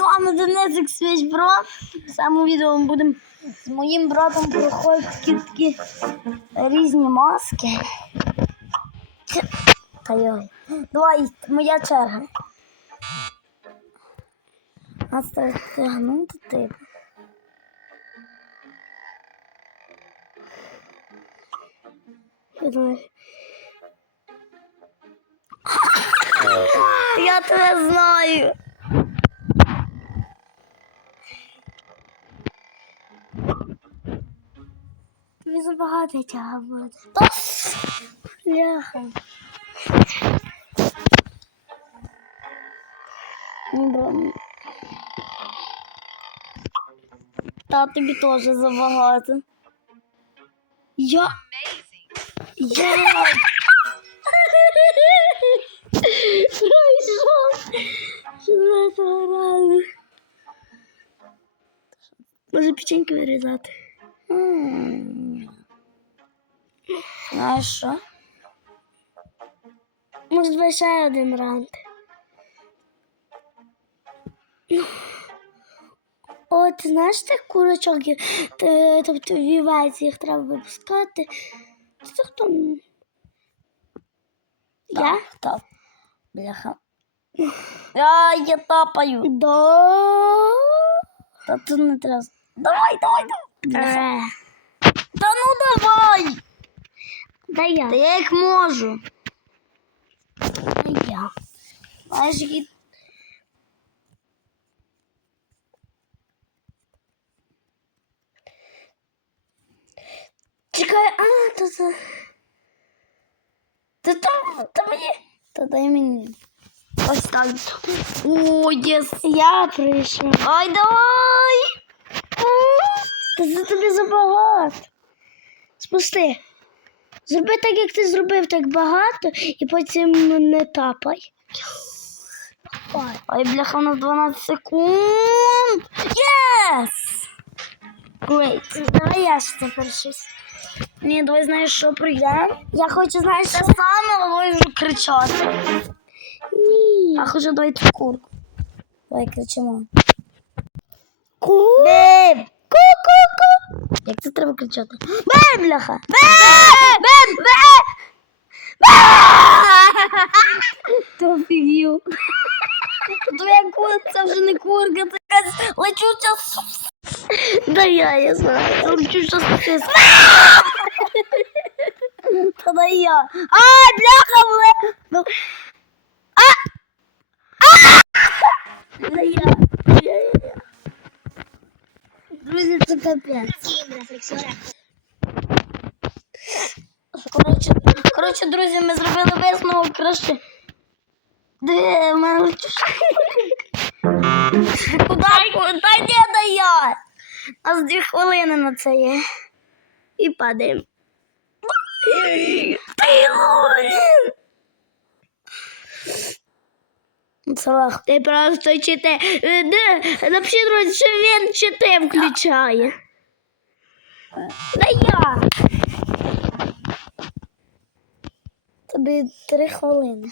з вами Денис Іксвіч Бро. В цьому відео ми будемо з моїм братом проходити такі, різні маски. Та йой. Давай, моя черга. Нас треба тягнути типу. Я тебе знаю. Тобі забагато тяга буде. Та тобі теж забагато. Я. Я. Може печеньки вирізати. М. Знаєш що? Може, давай ще один раунд. Ну. О, ти знаєш тих курочок, тобто вівець, їх треба випускати. Це хто? Я? Так. Бляха. А, я тапаю. Да. Та тут не треба. Давай, давай, давай. Бляха. Та ну давай. Да я. Та я їх можу. Да я. Знаєш, які... Чекай, а, то це... Та там, там є. Та дай мені. Ось так. О, єс. Я прийшла. Ай, давай. Та це тобі забагато. Спусти. Зроби так, як ти зробив так багато, і потім не тапай. Ой, бляха, у нас 12 секунд. Єс! Great. Давай я ж тепер щось. Ні, давай знаєш, що прийде. Я хочу, знаєш, те саме, але вже кричати. Ні. А хочу давай цю курку. Давай кричимо. Ку. Беб. Ку-ку-ку. Як це треба кричати? Беб, бляха. Беб! Беб! Беб! То фігів. Твоя курка, це вже не курка, це якась лечуча с- Да я, я знаю. Це лечуча сосиска. Та да я. Ай, бляха, бле. Ну. А! А! Да я. Я, я, капець. Коротше, друзі, ми зробили висновок краще. Де мене. Куди? Дай ні, дай я. Нас дві хвилини на це є. І падаємо. Ти лунін! Салах, ти просто чите. Е? Напиши, друзі, що він чите включає. Да я. Тобі три хвилини.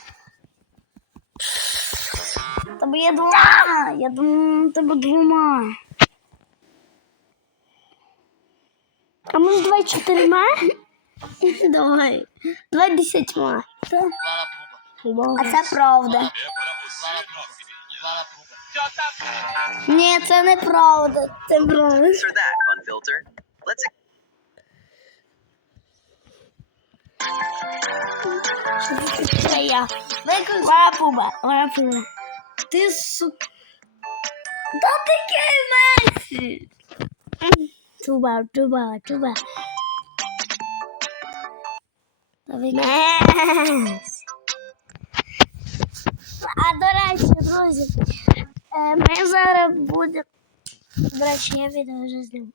Тобі є двома. Я думаю, тебе двома. А може давай чотирма? Давай. Давай десятьма. А це правда. Ні, це неправда. Це правда. Answer that, fun filter. Let's Це я. Лапуба. Лапуба. Ти су... Да таке Месі. Туба, туба, туба. Мес. Речі, друзі, е, ми зараз будемо. До речі, я відео вже зняв.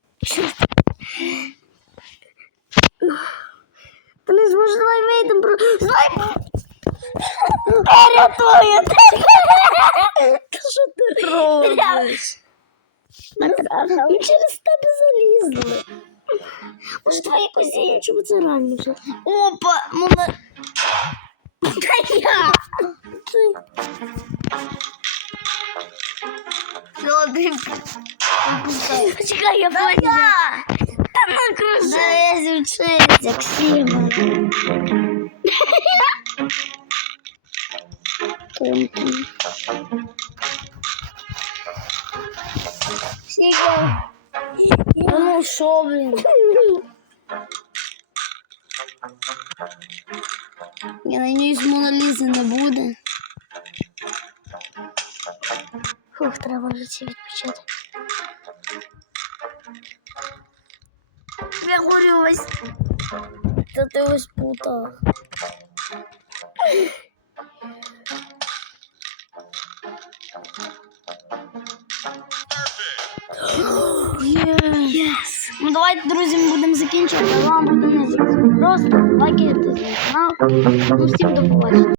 Та не зможу, давай вийдемо. бро. Давай. Рятую. Та Що ти робиш? Ми через тебе залізли. Може, давай якось іншу, бо це реально вже. Опа, мене... Та я. Що? Чекай, я поняла. Та кружись, вчись, Оксима. Тум-тум. Сіга. Ну що, блін? Я надіюсь, Монолізи не буде. Фух, треба вже відпочити. Я говорю ось. Та ти ось путав. Yes. Ну давайте, друзі, ми будемо закінчувати. Вам буде не. Просто лайкайте канал. Ну всім до побачення.